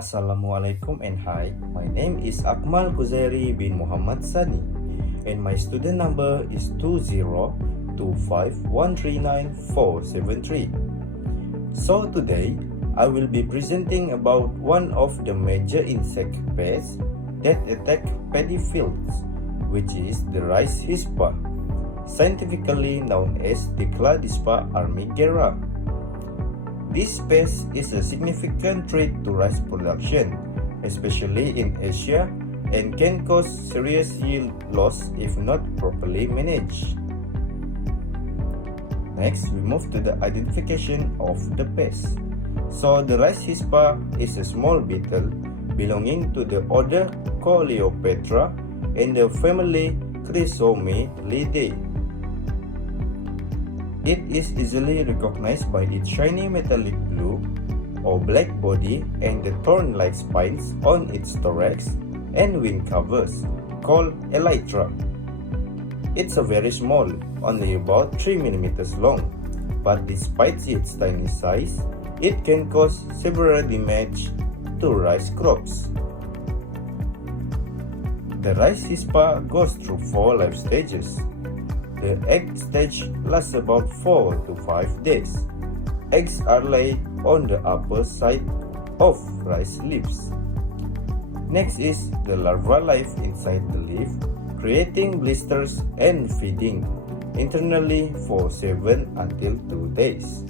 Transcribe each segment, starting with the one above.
Assalamualaikum and hi, my name is Akmal Guzairi bin Muhammad Sani and my student number is 2025139473. So today, I will be presenting about one of the major insect pests that attack paddy fields, which is the rice Hispa, scientifically known as Dicladispa Armigera. This pest is a significant threat to rice production, especially in Asia, and can cause serious yield loss if not properly managed. Next, we move to the identification of the pest. So, the rice Hispa is a small beetle belonging to the order Coleopatra and the family Chrysomelidae. It is easily recognized by its shiny metallic blue or black body and the thorn-like spines on its thorax and wing covers, called elytra. It's a very small, only about 3 mm long, but despite its tiny size, it can cause severe damage to rice crops. The rice Hispa goes through 4 life stages. The egg stage lasts about 4 to 5 days. Eggs are laid on the upper side of rice leaves. Next is the larva life inside the leaf, creating blisters and feeding internally for 7 until 2 days.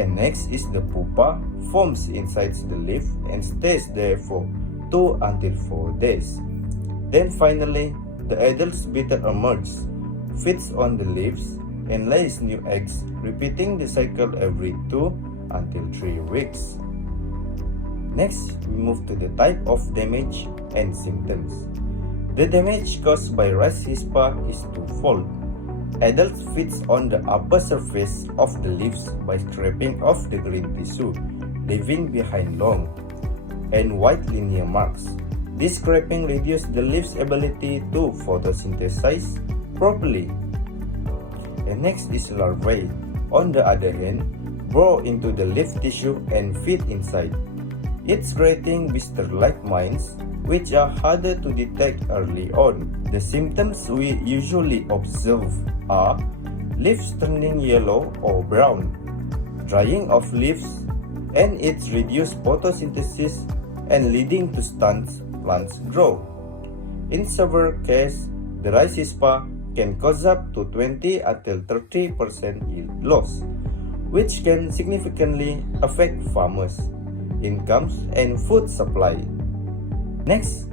And next is the pupa, forms inside the leaf and stays there for 2 until 4 days. Then finally, the adult beetle emerges, feeds on the leaves, and lays new eggs, repeating the cycle every 2 until 3 weeks. Next, we move to the type of damage and symptoms. The damage caused by rice Hispa is twofold. Adults feeds on the upper surface of the leaves by scraping off the green tissue, leaving behind long and white linear marks. This scraping reduces the leaf's ability to photosynthesize properly. And next is larvae. On the other hand, burrow into the leaf tissue and feed inside. It's creating blister-like mines, which are harder to detect early on. The symptoms we usually observe are leaves turning yellow or brown, drying of leaves, and its reduced photosynthesis and leading to stunted plants grow. In severe cases, the rice Hispa can cause up to 20 until 30% yield loss, which can significantly affect farmers' incomes and food supply. Next,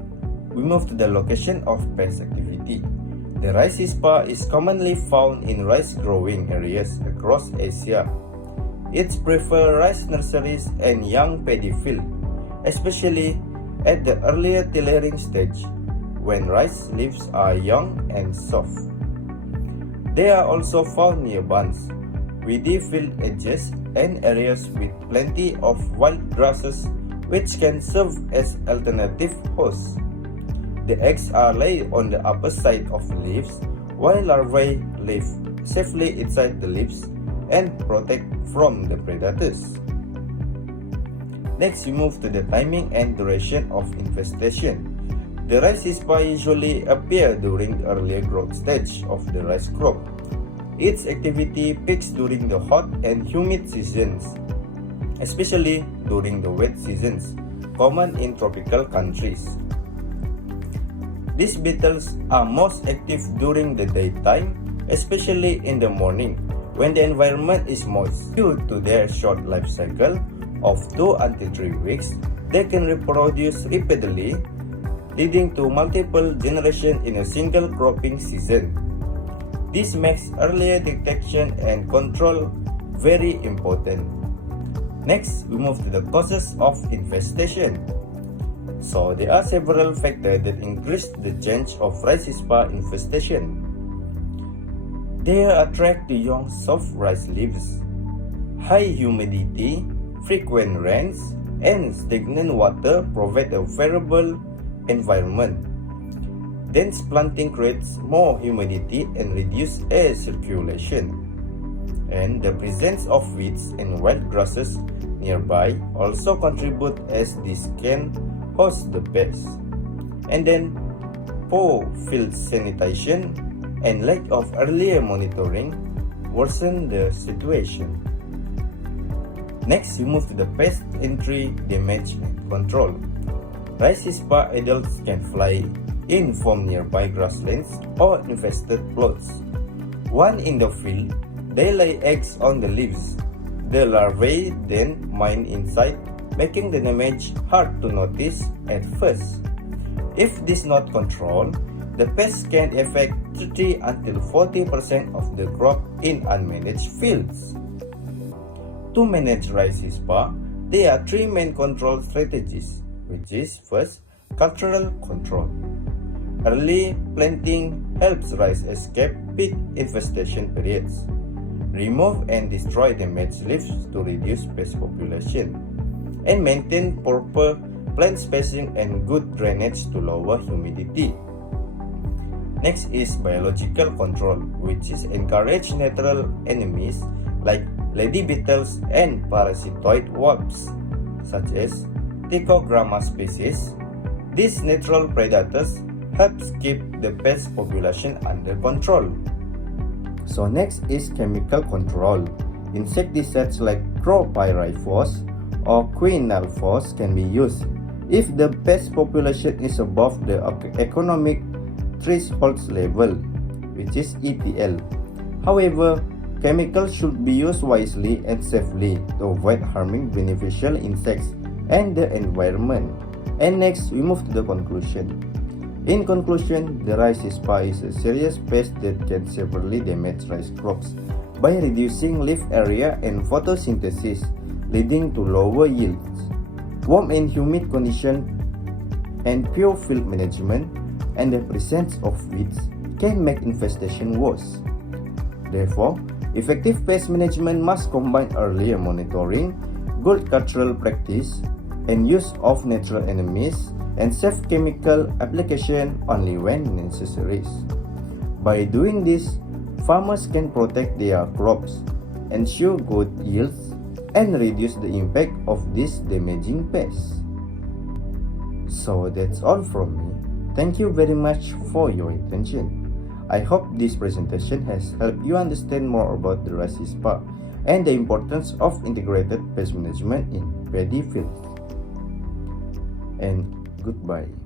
we move to the location of pest activity. The rice Hispa is commonly found in rice growing areas across Asia. It prefers rice nurseries and young paddy fields, especially at the earlier tillering stage, when rice leaves are young and soft. They are also found near bunds, weedy field edges, and areas with plenty of wild grasses, which can serve as alternative hosts. The eggs are laid on the upper side of the leaves, while larvae live safely inside the leaves and protect from the predators. Next, we move to the timing and duration of infestation. The rice Hispa usually appear during the earlier growth stage of the rice crop. Its activity peaks during the hot and humid seasons, especially during the wet seasons, common in tropical countries. These beetles are most active during the daytime, especially in the morning, when the environment is moist. Due to their short life cycle of 2 until 3 weeks, they can reproduce rapidly, leading to multiple generations in a single cropping season. This makes earlier detection and control very important. Next, we move to the causes of infestation. So, there are several factors that increase the chance of rice Hispa infestation. They attract the young soft rice leaves. High humidity, frequent rains, and stagnant water provide a variable environment. Dense planting creates more humidity and reduces air circulation. and the presence of weeds and wild grasses nearby also contribute as this can host the pest. And then poor field sanitation and lack of earlier monitoring worsen the situation. Next, we move to the pest entry, damage and control. Rice Hispa adults can fly in from nearby grasslands or infested plots. Once in the field, they lay eggs on the leaves. The larvae then mine inside, making the damage hard to notice at first. If this not controlled, the pest can affect 30 until 40% of the crop in unmanaged fields. To manage rice Hispa, there are three main control strategies, which is first, cultural control. Early planting helps rice escape peak infestation periods. Remove and destroy damaged leaves to reduce pest population. And maintain proper plant spacing and good drainage to lower humidity. Next is biological control, which is encourage natural enemies like lady beetles and parasitoid wasps, such as Trichogramma species. These natural predators helps keep the pest population under control. So next is chemical control. Insecticides like chlorpyrifos or quinalfos can be used if the pest population is above the economic threshold level, which is ETL. However, chemicals should be used wisely and safely to avoid harming beneficial insects and the environment. And next, we move to the conclusion. In conclusion, the rice Hispa is a serious pest that can severely damage rice crops by reducing leaf area and photosynthesis, leading to lower yields. Warm and humid conditions and poor field management and the presence of weeds can make infestation worse. Therefore, effective pest management must combine earlier monitoring, good cultural practice, and use of natural enemies, and safe chemical application only when necessary. By doing this, farmers can protect their crops, ensure good yields, and reduce the impact of these damaging pests. So that's all from me. Thank you very much for your attention. I hope this presentation has helped you understand more about the rice Hispa and the importance of integrated pest management in paddy fields. And goodbye.